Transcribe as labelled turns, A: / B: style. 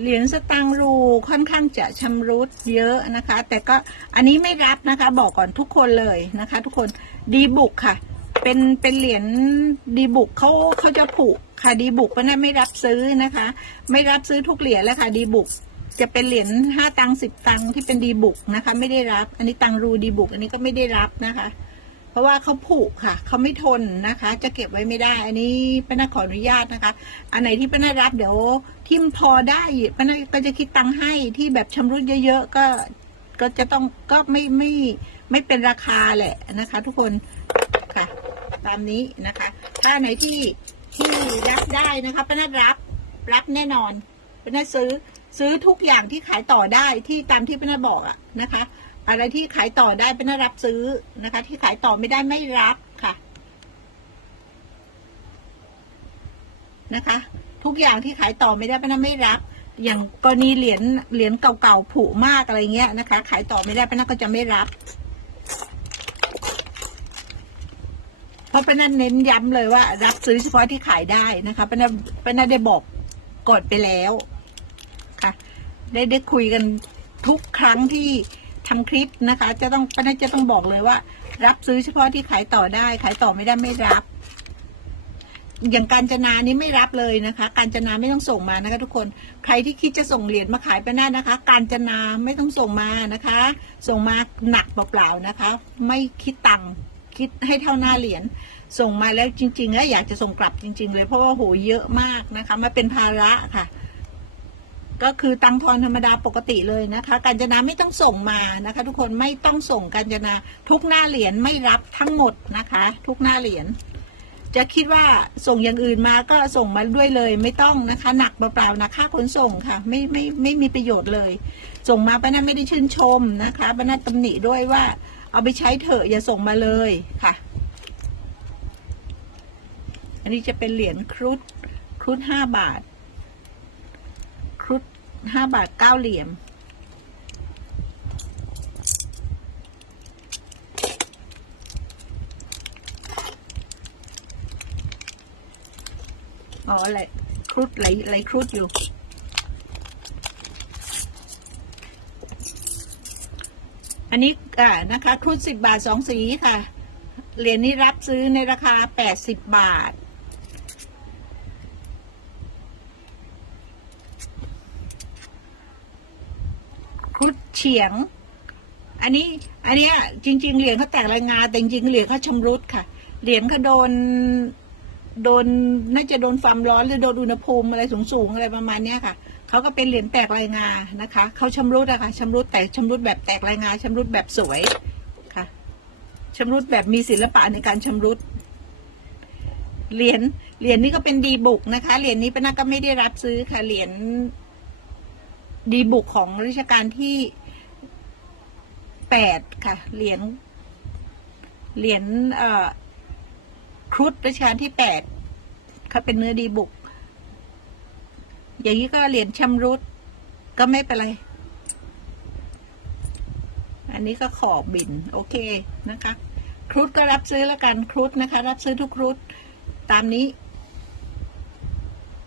A: เหรียญสตางรูค่อนข้างจะชำรุดเยอะนะคะ แต่ก็อันนี้ไม่รับนะคะ บอกก่อนทุกคนเลยนะคะ ทุกคนดีบุกค่ะ เป็นเป็นเหรียญดีบุกเขาเขาจะผูกค่ะดีบุกเพราะนั้นไม่รับซื้อนะคะ ไม่รับซื้อทุกเหรียญแล้วค่ะดีบุกจะเป็นเหรียญห้าตังสิบตังที่เป็นดีบุกนะคะ ไม่ได้รับ อันนี้ตังรูดีบุก อันนี้ก็ไม่ได้รับนะคะ ราะว่าเขาผูกค่ะเขาไม่ทนนะคะ จะเก็บไว้ไม่ได้ อันนี้ป้านาขออนุญาตนะคะ อันไหนที่ป้านารับเดี๋ยวที่มันพอได้ป้านาก็จะคิดตังค์ให้ที่แบบชำรุดเยอะๆก็ก็จะต้องก็ไม่ไม่ไม่เป็นราคาแหละนะคะ ทุกคนค่ะ ตามนี้นะคะ ถ้าไหนที่ที่รับได้นะคะป้านารับรับแน่นอนป้านาซื้อซื้อทุกอย่างที่ขายต่อได้ที่ตามที่ป้านาบอกอะนะคะ อะไรที่ขายต่อได้เป้านรับซื้อนะคะ ที่ขายต่อไม่ได้ไม่รับค่ะ นะคะ ทุกอย่างที่ขายต่อไม่ได้เป้านไม่รับ อย่างกรณีเหรียญเหรียญเก่าๆผุมากอะไรเงี้ยนะคะ ขายต่อไม่ได้เป้านก็จะไม่รับ เพราะเป้านาเน้นย้ำเลยว่า รับซื้อเฉพาะที่ขายได้นะคะเป้านาป้านาได้บอกก่อนไปแล้ว ค่ะ ได้ได้คุยกันทุกครั้งที่ ทำคลิปนะคะ จะต้องป้านาจะต้องบอกเลยว่า รับซื้อเฉพาะที่ขายต่อได้ ขายต่อไม่ได้ไม่รับ อย่างการจนานี้ไม่รับเลยนะคะ การจนาไม่ต้องส่งมานะคะ ทุกคนใครที่คิดจะส่งเหรียญมาขายไปหน้านะคะ การจนาไม่ต้องส่งมานะคะ ส่งมาหนักเปล่าๆนะคะ ไม่คิดตังค์คิดให้เท่าหน้าเหรียญส่งมาแล้วจริงๆแล้วอยากจะส่งกลับจริง ๆ เลยเพราะว่าโหเยอะมากนะคะมาเป็นภาระค่ะ ก็คือตังทอนธรรมดาปกติเลยนะคะการจนาไม่ต้องส่งมานะคะ ทุกคนไม่ต้องส่งการจนาทุกหน้าเหรียญไม่รับทั้งหมดนะคะ ทุกหน้าเหรียญจะคิดว่าส่งอย่างอื่นมาก็ส่งมาด้วยเลย ไม่ต้องนะคะ หนักเปล่าๆนะค่าขนส่งค่ะ ไม่ไม่ไม่มีประโยชน์เลย ส่งมาป้านาไม่ได้ชื่นชมนะคะป้านาตำหนิด้วยว่า เอาไปใช้เถอะอย่าส่งมาเลยค่ะ อันนี้จะเป็นเหรียญครุฑครุฑห้าบาท ครุฑ ห้าบาทเก้าเหรียญอ๋ออะไรครุฑไหลไหลครุฑอยู่ อันนี้อ่านะคะครุฑสิบบาทสองสีค่ะ เหรียญนี้รับซื้อในราคาแปดสิบบาท ครุฑเฉียง อันนี้ อันเนี้ยจริง ๆ เหรียญเขาแตกรายงานแต่จริงๆเหรียญเขาชำรุดค่ะ เหรียญเขาโดน โดนน่าจะโดนความร้อนหรือโดนอุณหภูมิอะไรสูงๆอะไรประมาณเนี้ยค่ะเขาก็เป็นเหรียญแตกรายงานนะคะเขาชำรุดอะค่ะชำรุดแต่ชำรุดแบบแตกรายงานชำรุดแบบสวยค่ะชำรุดแบบมีศิลปะในการชำรุดเหรียญเหรียญนี้ก็เป็นดีบุกนะคะเหรียญนี้ป้านาก็ไม่ได้รับซื้อค่ะเหรียญ ดีบุกของรัชกาลที่แปดค่ะ เหรียญเหรียญครุฑรัชกาลที่แปดเขาเป็นเนื้อดีบุก อย่างนี้ก็เหรียญชำรุดก็ไม่เป็นไร อันนี้ก็ขอบบิน โอเคนะคะ ครุฑก็รับซื้อแล้วกันครุฑนะคะ รับซื้อทุกครุฑตามนี้